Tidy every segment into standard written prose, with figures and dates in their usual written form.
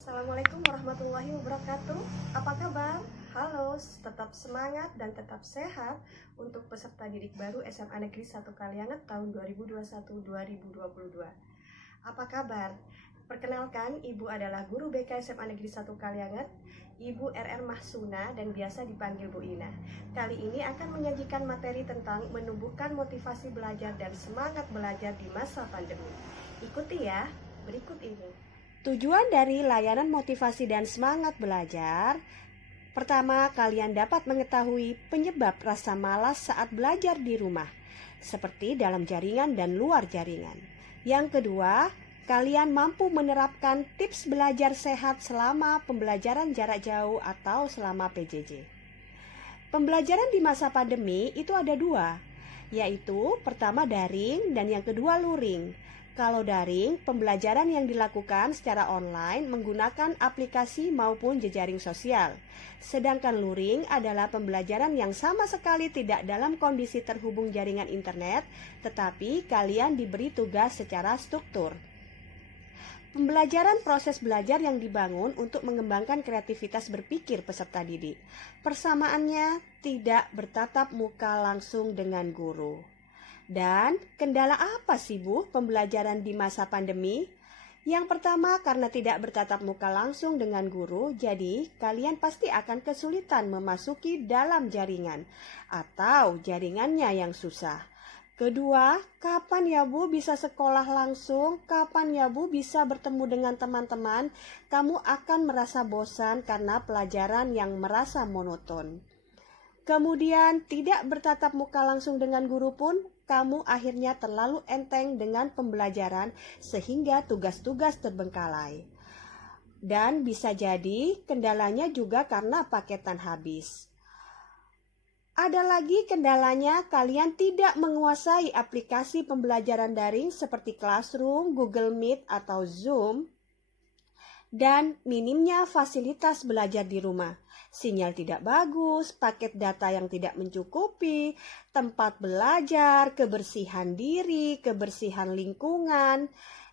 Assalamualaikum warahmatullahi wabarakatuh. Apa kabar? Halo, tetap semangat dan tetap sehat untuk peserta didik baru SMA Negeri 1 Kalianget tahun 2021-2022. Apa kabar? Perkenalkan, Ibu adalah guru BK SMA Negeri 1 Kalianget, Ibu RR Mahsuna dan biasa dipanggil Bu Ina. Kali ini akan menyajikan materi tentang menumbuhkan motivasi belajar dan semangat belajar di masa pandemi. Ikuti ya, berikut ini. Tujuan dari layanan motivasi dan semangat belajar, pertama, kalian dapat mengetahui penyebab rasa malas saat belajar di rumah, seperti dalam jaringan dan luar jaringan. Yang kedua, kalian mampu menerapkan tips belajar sehat selama pembelajaran jarak jauh atau selama PJJ. Pembelajaran di masa pandemi itu ada dua, yaitu pertama daring dan yang kedua luring. Kalau daring, pembelajaran yang dilakukan secara online menggunakan aplikasi maupun jejaring sosial. Sedangkan luring adalah pembelajaran yang sama sekali tidak dalam kondisi terhubung jaringan internet, tetapi kalian diberi tugas secara struktur. Pembelajaran proses belajar yang dibangun untuk mengembangkan kreativitas berpikir peserta didik. Persamaannya tidak bertatap muka langsung dengan guru. Dan kendala apa sih Bu pembelajaran di masa pandemi? Yang pertama, karena tidak bertatap muka langsung dengan guru, jadi kalian pasti akan kesulitan memasuki dalam jaringan atau jaringannya yang susah. Kedua, kapan ya Bu bisa sekolah langsung? Kapan ya Bu bisa bertemu dengan teman-teman? Kamu akan merasa bosan karena pelajaran yang merasa monoton. Kemudian tidak bertatap muka langsung dengan guru pun, kamu akhirnya terlalu enteng dengan pembelajaran sehingga tugas-tugas terbengkalai. Dan bisa jadi kendalanya juga karena paketan habis. Ada lagi kendalanya, kalian tidak menguasai aplikasi pembelajaran daring seperti Classroom, Google Meet, atau Zoom. Dan minimnya fasilitas belajar di rumah. Sinyal tidak bagus, paket data yang tidak mencukupi, tempat belajar, kebersihan diri, kebersihan lingkungan.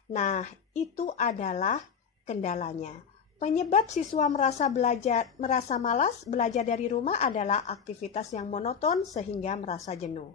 Nah, itu adalah kendalanya. Penyebab siswa merasa malas belajar dari rumah adalah aktivitas yang monoton sehingga merasa jenuh.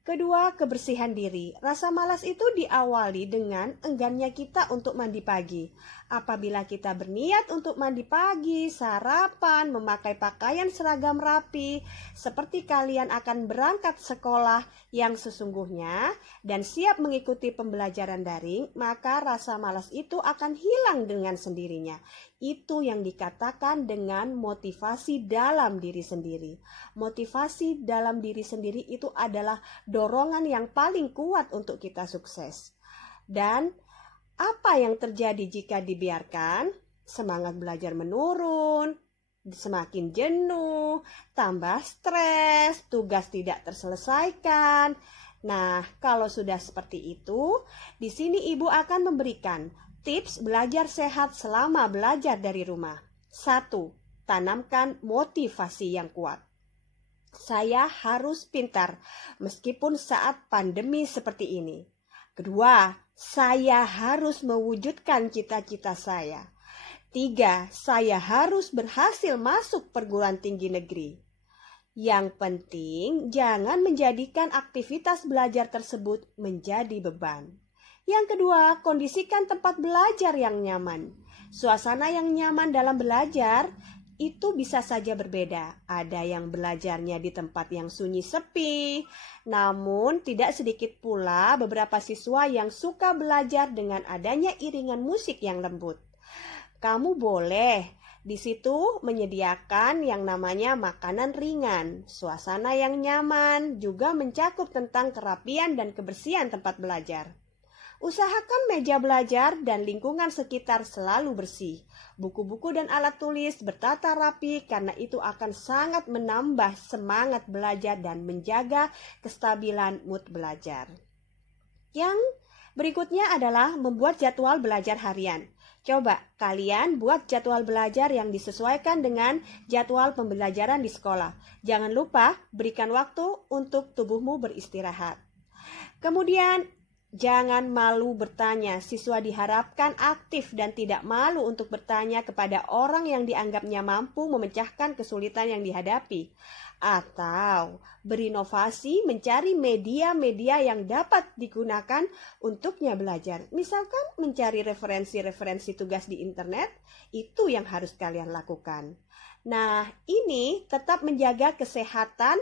Kedua, kebersihan diri. Rasa malas itu diawali dengan enggannya kita untuk mandi pagi. Apabila kita berniat untuk mandi pagi, sarapan, memakai pakaian seragam rapi, seperti kalian akan berangkat sekolah yang sesungguhnya dan siap mengikuti pembelajaran daring, maka rasa malas itu akan hilang dengan sendirinya. Itu yang dikatakan dengan motivasi dalam diri sendiri. Motivasi dalam diri sendiri itu adalah dorongan yang paling kuat untuk kita sukses. Dan apa yang terjadi jika dibiarkan? Semangat belajar menurun, semakin jenuh, tambah stres, tugas tidak terselesaikan. Nah, kalau sudah seperti itu, di sini Ibu akan memberikan tips belajar sehat selama belajar dari rumah. 1. Tanamkan motivasi yang kuat. Saya harus pintar meskipun saat pandemi seperti ini. Kedua, saya harus mewujudkan cita-cita saya. 3. Saya harus berhasil masuk perguruan tinggi negeri. Yang penting, jangan menjadikan aktivitas belajar tersebut menjadi beban. Yang kedua, kondisikan tempat belajar yang nyaman. Suasana yang nyaman dalam belajar itu bisa saja berbeda. Ada yang belajarnya di tempat yang sunyi sepi, namun tidak sedikit pula beberapa siswa yang suka belajar dengan adanya iringan musik yang lembut. Kamu boleh di situ menyediakan yang namanya makanan ringan. Suasana yang nyaman juga mencakup tentang kerapian dan kebersihan tempat belajar. Usahakan meja belajar dan lingkungan sekitar selalu bersih. Buku-buku dan alat tulis bertata rapi karena itu akan sangat menambah semangat belajar dan menjaga kestabilan mood belajar. Yang berikutnya adalah membuat jadwal belajar harian. Coba kalian buat jadwal belajar yang disesuaikan dengan jadwal pembelajaran di sekolah. Jangan lupa berikan waktu untuk tubuhmu beristirahat. Kemudian Jangan malu bertanya. Siswa diharapkan aktif dan tidak malu untuk bertanya kepada orang yang dianggapnya mampu memecahkan kesulitan yang dihadapi. Atau berinovasi mencari media-media yang dapat digunakan untuknya belajar. Misalkan mencari referensi-referensi tugas di internet, itu yang harus kalian lakukan. Nah, ini tetap menjaga kesehatan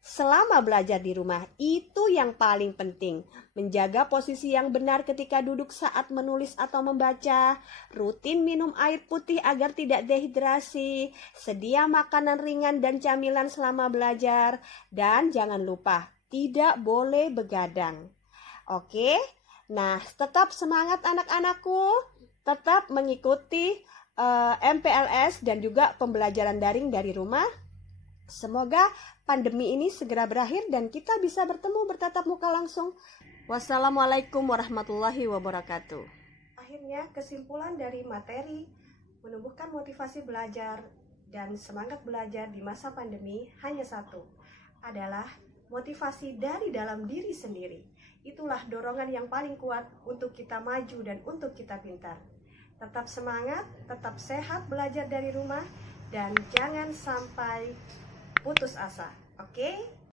selama belajar di rumah. Itu yang paling penting. Menjaga posisi yang benar ketika duduk saat menulis atau membaca. Rutin minum air putih agar tidak dehidrasi. Sedia makanan ringan dan camilan selama belajar. Dan jangan lupa, tidak boleh begadang. Oke? Nah, tetap semangat anak-anakku. Tetap mengikuti MPLS dan juga pembelajaran daring dari rumah. Semoga pandemi ini segera berakhir dan kita bisa bertemu bertatap muka langsung. Wassalamualaikum warahmatullahi wabarakatuh. Akhirnya kesimpulan dari materi menumbuhkan motivasi belajar dan semangat belajar di masa pandemi hanya satu, adalah motivasi dari dalam diri sendiri. Itulah dorongan yang paling kuat untuk kita maju dan untuk kita pintar. Tetap semangat, tetap sehat belajar dari rumah, dan jangan sampai putus asa. Oke?